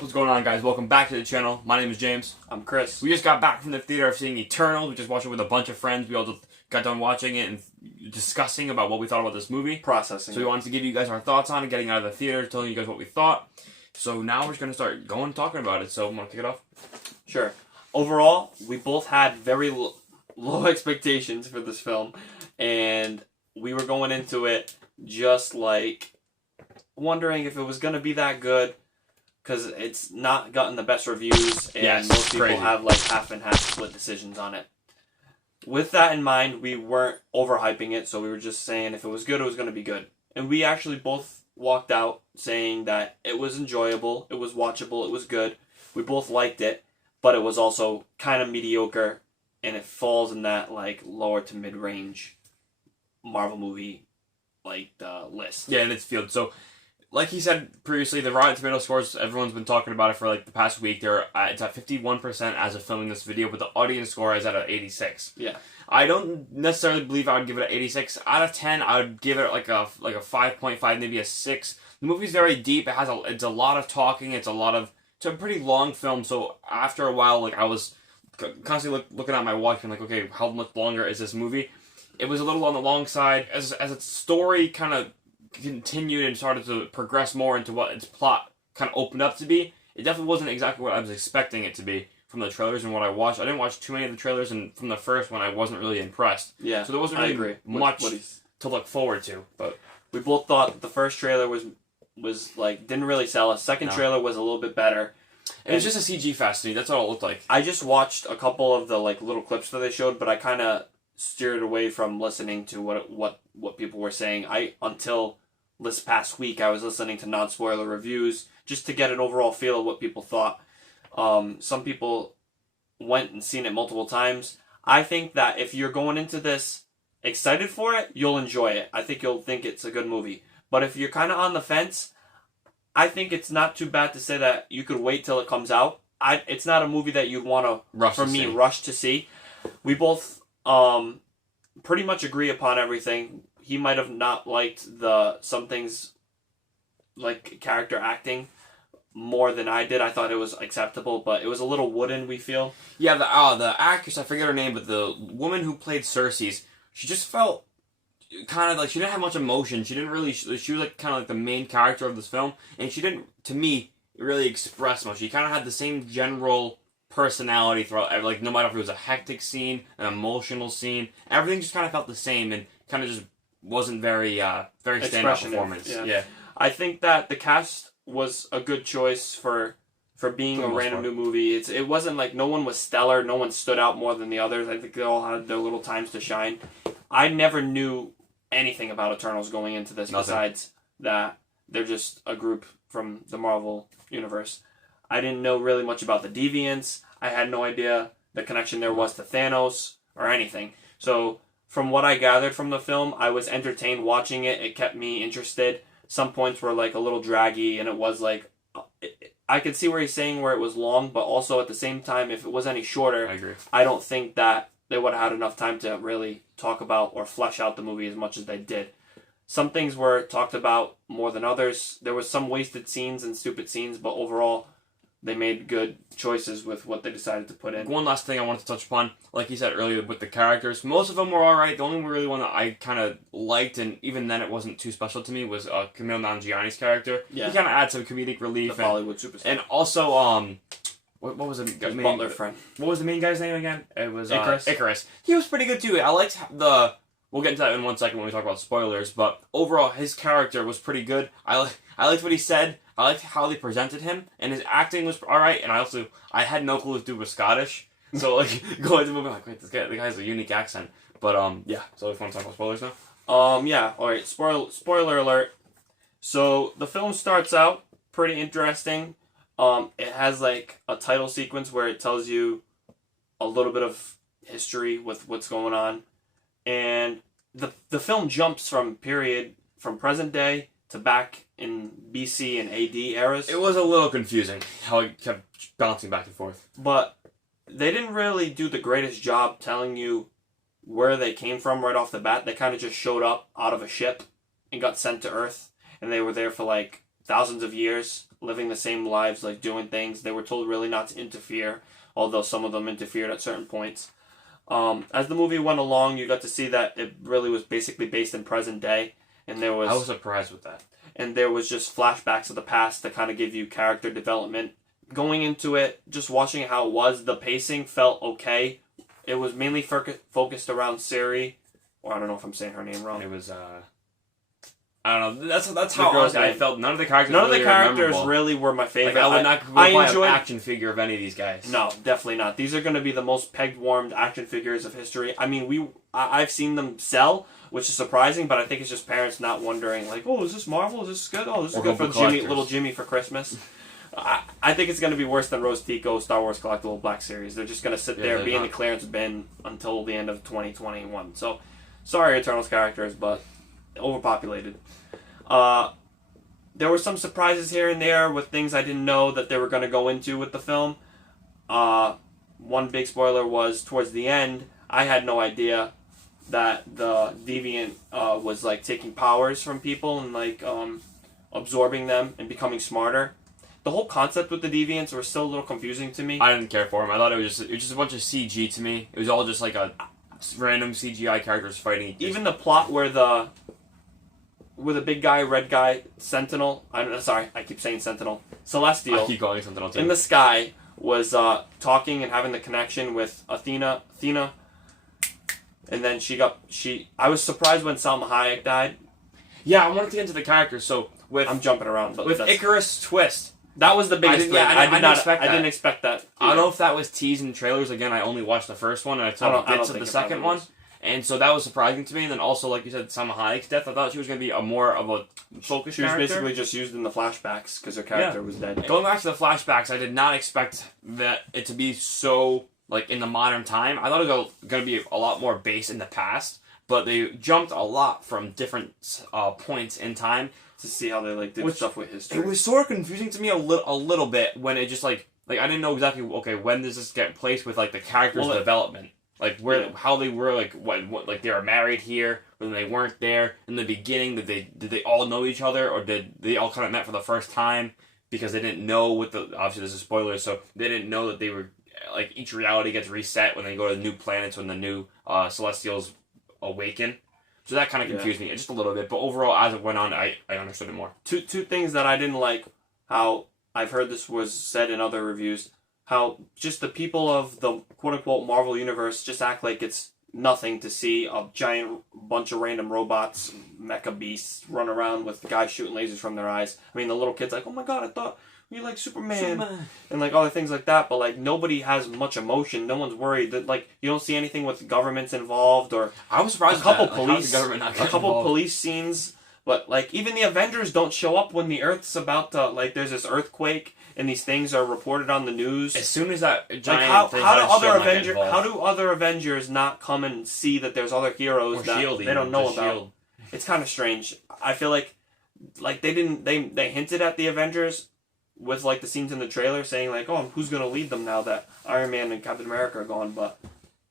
What's going on, guys? Welcome back to the channel. My name is James. I'm Chris. We just got back from the theater of seeing Eternal. We just watched it with a bunch of friends. We all just got done watching it and discussing about what we thought about this movie. Processing. So we wanted to give you guys our thoughts on it, getting out of the theater, telling you guys what we thought. So now we're just going to start talking about it. So, want to kick it off? Sure. Overall, we both had very low expectations for this film, and we were going into it just like wondering if it was going to be that good, because it's not gotten the best reviews, and most people have like half and half split decisions on it. With that in mind, we weren't overhyping it, so we were just saying if it was good, it was going to be good. And we actually both walked out saying that it was enjoyable, it was watchable, it was good. We both liked it, but it was also kind of mediocre, and it falls in that like lower to mid-range Marvel movie like list. Yeah, in its field. So, like he said previously, the Rotten Tomato scores, everyone's been talking about it for like the past week. It's at 51% as of filming this video, but the audience score is at an 86. Yeah. I don't necessarily believe I would give it an 86. Out of 10, I would give it like a 5.5, maybe a 6. The movie's very deep. It's a lot of talking. It's a pretty long film. So after a while, like I was constantly looking at my watch and like, okay, how much longer is this movie? It was a little on the long side. As its story kind of continued and started to progress more into what its plot kind of opened up to be, it definitely wasn't exactly what I was expecting it to be from the trailers and what I watched. I didn't watch too many of the trailers, and from the first one, I wasn't really impressed. Yeah, so there wasn't really much to look forward to. But we both thought the first trailer was like didn't really sell us. Second trailer was a little bit better. And it was just a CG fest to me. That's all it looked like. I just watched a couple of the like little clips that they showed, but I kind of steered away from listening to what people were saying. Until this past week, I was listening to non-spoiler reviews just to get an overall feel of what people thought. Some people went and seen it multiple times. I think that if you're going into this excited for it, you'll enjoy it. I think you'll think it's a good movie. But if you're kind of on the fence, I think it's not too bad to say that you could wait till it comes out. It's not a movie that you'd want to rush to see. We both pretty much agree upon everything. He might have not liked some things like character acting more than I did. I thought it was acceptable, but it was a little wooden, we feel. Yeah, the actress, I forget her name, but the woman who played Cersei, she just felt kind of like she didn't have much emotion. She didn't really, she was like kind of like the main character of this film, and she didn't, to me, really express much. She kind of had the same general personality throughout, like no matter if it was a hectic scene, an emotional scene, everything just kind of felt the same and kind of just wasn't very stand-up performance. Yeah. I think that the cast was a good choice for being a random new movie. It wasn't like no one was stellar, no one stood out more than the others. I think they all had their little times to shine. I never knew anything about Eternals going into this besides that they're just a group from the Marvel universe. I didn't know really much about the Deviants. I had no idea the connection there was to Thanos or anything. So from what I gathered from the film, I was entertained watching it. It kept me interested. Some points were like a little draggy, and it was like I could see where he's saying where it was long, but also at the same time, if it was any shorter, I agree. I don't think that they would have had enough time to really talk about or flesh out the movie as much as they did. Some things were talked about more than others. There was some wasted scenes and stupid scenes, but overall, they made good choices with what they decided to put in. One last thing I wanted to touch upon, like you said earlier with the characters, most of them were alright. The only really one that I kind of liked, and even then it wasn't too special to me, was Kumail Nanjiani's character. Yeah. He kind of adds some comedic relief. The Bollywood superstar. And also, what was the main Butler friend? What was the main guy's name again? It was Icarus. Icarus. He was pretty good too. I liked we'll get into that in 1 second when we talk about spoilers, but overall his character was pretty good. I liked what he said. I liked how they presented him, and his acting was alright, and I had no clue this dude was Scottish. So like going into the movie, I'm like, wait, the guy has a unique accent. But yeah, so if you want to talk about spoilers now? Yeah, alright, spoiler alert. So the film starts out pretty interesting. It has like a title sequence where it tells you a little bit of history with what's going on. And the film jumps from present day to back in BC and AD eras. It was a little confusing how it kept bouncing back and forth. But they didn't really do the greatest job telling you where they came from right off the bat. They kind of just showed up out of a ship and got sent to Earth. And they were there for like thousands of years, living the same lives, like doing things. They were told really not to interfere, although some of them interfered at certain points. As the movie went along, you got to see that it really was basically based in present day, and I was surprised with that. And there was just flashbacks of the past to kind of give you character development. Going into it, just watching how it was, the pacing felt okay. It was mainly focused around Siri, or I don't know if I'm saying her name wrong. It was I don't know. That's how honestly I felt. None of the characters really were my favorite. Like, I would not buy an action figure of any of these guys. No, definitely not. These are going to be the most peg-warmed action figures of history. I mean, I've seen them sell, which is surprising, but I think it's just parents not wondering, like, oh, is this Marvel? Is this good? Oh, this is good for little Jimmy for Christmas. I think it's going to be worse than Rose Tico Star Wars Collectible Black Series. They're just going to sit there, be in the clearance bin until the end of 2021. So, sorry, Eternals characters, but overpopulated. There were some surprises here and there with things I didn't know that they were going to go into with the film. One big spoiler was towards the end, I had no idea that the Deviant was like taking powers from people and like absorbing them and becoming smarter. The whole concept with the Deviants was still a little confusing to me. I didn't care for them. I thought it was just a bunch of CG to me. It was all just like a random CGI characters fighting. Even the plot where the big guy, red guy, Sentinel. I keep saying Sentinel. Celestial. I keep calling it Sentinel too. In the sky was talking and having the connection with Athena, and then I was surprised when Salma Hayek died. Yeah, I wanted to get into the characters. So I'm jumping around, but with Icarus Twist. That was the biggest thing. I didn't expect that. Either. I don't know if that was teased in trailers. Again, I only watched the first one, and I saw bits of the second one. And so that was surprising to me. And then also, like you said, Salma Hayek's death, I thought she was going to be more of a focused character. She was basically just used in the flashbacks because her character was dead. Going back to the flashbacks, I did not expect it to be so, like, in the modern time. I thought it was going to be a lot more based in the past. But they jumped a lot from different points in time. To see how they did stuff with history. It was sort of confusing to me a little bit when it just like I didn't know exactly when does this get placed with like the characters' development, like how they were what they were married here when they weren't there in the beginning. Did they all know each other, or did they all kind of met for the first time because they didn't know obviously this is spoilers, so they didn't know that they were like each reality gets reset when they go to the new planets when the new Celestials awaken. So that kind of confused me just a little bit, but overall, as it went on, I understood it more. Two things that I didn't like, how I've heard this was said in other reviews, how just the people of the quote-unquote Marvel Universe just act like it's nothing to see a giant bunch of random robots, mecha beasts, run around with guys shooting lasers from their eyes. I mean, the little kid's like, oh my god, I thought you like Superman. And like other things like that, but like nobody has much emotion. No one's worried that like you don't see anything with governments involved, or I was surprised a couple police scenes, but like even the Avengers don't show up when the Earth's about to there's this earthquake and these things are reported on the news. As soon as that giant how do other Avengers not come and see that there's other heroes that they don't know about? Shield. It's kind of strange. I feel like they hinted at the Avengers with like the scenes in the trailer saying like, oh, who's going to lead them now that Iron Man and Captain America are gone, but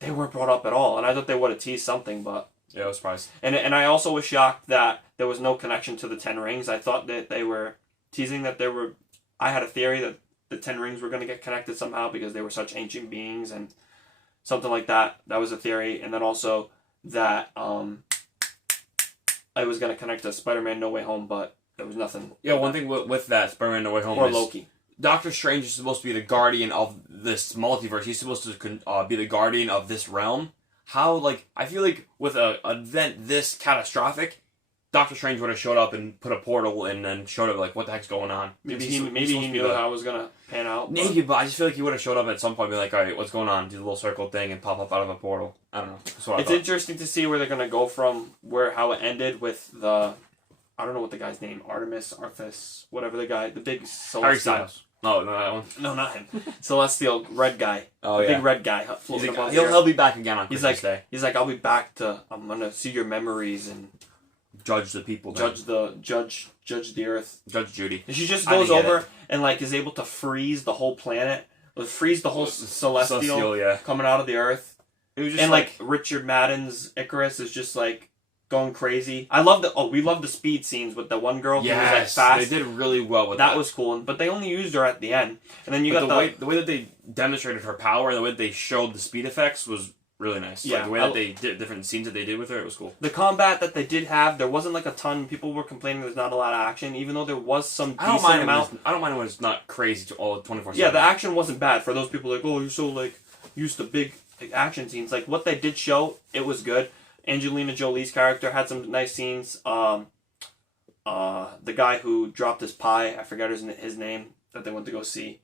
they weren't brought up at all, and I thought they would have teased something, but yeah, I was surprised. And I also was shocked that there was no connection to the 10 rings. I thought that they were teasing that I had a theory that the 10 rings were going to get connected somehow because they were such ancient beings and something like that. That was a theory, and then also that I was going to connect to Spider-Man No Way Home, but there was nothing. Yeah, one thing with that Spider-Man No Way Home or Loki. Doctor Strange is supposed to be the guardian of this multiverse. He's supposed to be the guardian of this realm. How, I feel like with an event this catastrophic, Doctor Strange would have showed up and put a portal in and showed up, what the heck's going on. Maybe he knew how it was going to pan out. Maybe, but I just feel like he would have showed up at some point and be like, all right, what's going on? Do the little circle thing and pop up out of a portal. I don't know. It's interesting to see where they're going to go from how it ended with the... I don't know what the guy's name. Arthas, whatever the guy, the big Celestial. No, not that one. No, not him. Celestial red guy. Oh yeah, big red guy floating above. He'll be back again on Christmas Day. He's like, I'll be back I'm gonna see your memories and judge the people. Judge the earth. Judge Judy. And she just goes over and is able to freeze the whole planet, freeze the whole Celestial yeah, coming out of the earth. It was just Richard Madden's Icarus is just going crazy. I love we love the speed scenes with the one girl who was like fast. They did really well with that. That was cool, but they only used her at the end. And then you got the way that they demonstrated her power and the way that they showed the speed effects was really nice. Yeah, like, the way that they did different scenes that they did with her, it was cool. The combat that they did have, there wasn't like a ton. People were complaining there's not a lot of action, even though there was some decent amount. I don't mind when it's not crazy to all 24/7. Yeah, the action wasn't bad for those people like, oh, you're so like used to big action scenes. Like what they did show, it was good. Angelina Jolie's character had some nice scenes. The guy who dropped his pie, I forgot his name that they went to go see.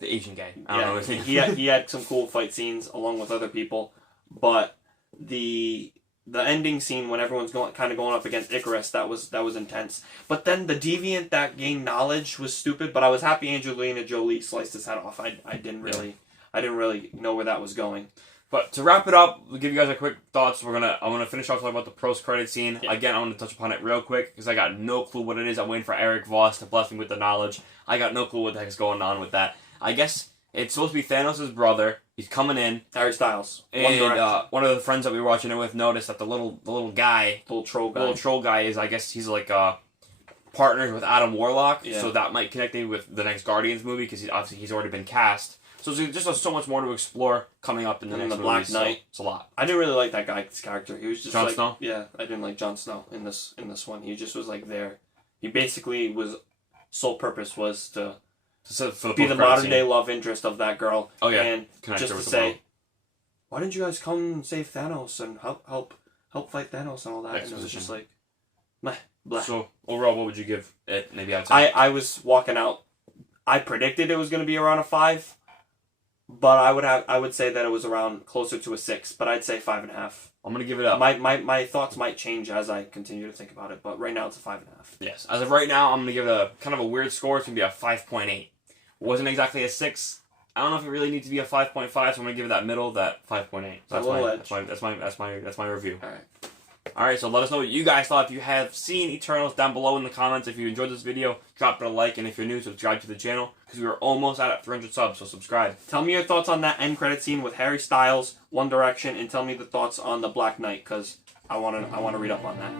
The Asian guy. I don't know his name. he had some cool fight scenes along with other people, but the ending scene when everyone's going up against Icarus, that was intense. But then the deviant that gained knowledge was stupid. But I was happy Angelina Jolie sliced his head off. I didn't really know where that was going. But to wrap it up, we'll give you guys a quick thoughts. I'm gonna finish off talking about the post-credit scene. Yeah. Again, I want to touch upon it real quick because I got no clue what it is. I'm waiting for Eric Voss to bless me with the knowledge. I got no clue what the heck's going on with that. I guess it's supposed to be Thanos' brother. He's coming in. Harry Styles. And one of the friends that we were watching it with noticed that the little guy, little troll guy is, I guess he's like partners with Adam Warlock. Yeah. So that might connect me with the next Guardians movie because he's already been cast. So there's just so much more to explore coming up in the next movie. Black Knight. So it's a lot. I didn't really like that guy's character. He was just Jon Snow? Yeah, I didn't like Jon Snow in this one. He just was like there. He basically was sole purpose was to be the modern day love interest of that girl. Oh yeah, and just to say, why didn't you guys come and save Thanos and help fight Thanos and all that? And it was just like, meh, blah. So overall, what would you give it? Maybe out of 10? I was walking out. I predicted it was going to be around a 5, but I would say that it was around closer to a 6. But I'd say 5.5. I'm gonna give it up. My thoughts might change as I continue to think about it, but right now it's a 5.5. Yes, as of right now, I'm gonna give it a kind of a weird score. It's gonna be a 5.8. Wasn't exactly a 6. I don't know if it really needs to be a 5.5, so I'm gonna give it that middle, that 5.8. So that's my review. All right. So let us know what you guys thought. If you have seen Eternals, down below in the comments. If you enjoyed this video, drop it a like, and if you're new, subscribe to the channel because we are almost at 300 subs. So subscribe. Tell me your thoughts on that end credit scene with Harry Styles, One Direction, and tell me the thoughts on the Black Knight because I want to read up on that.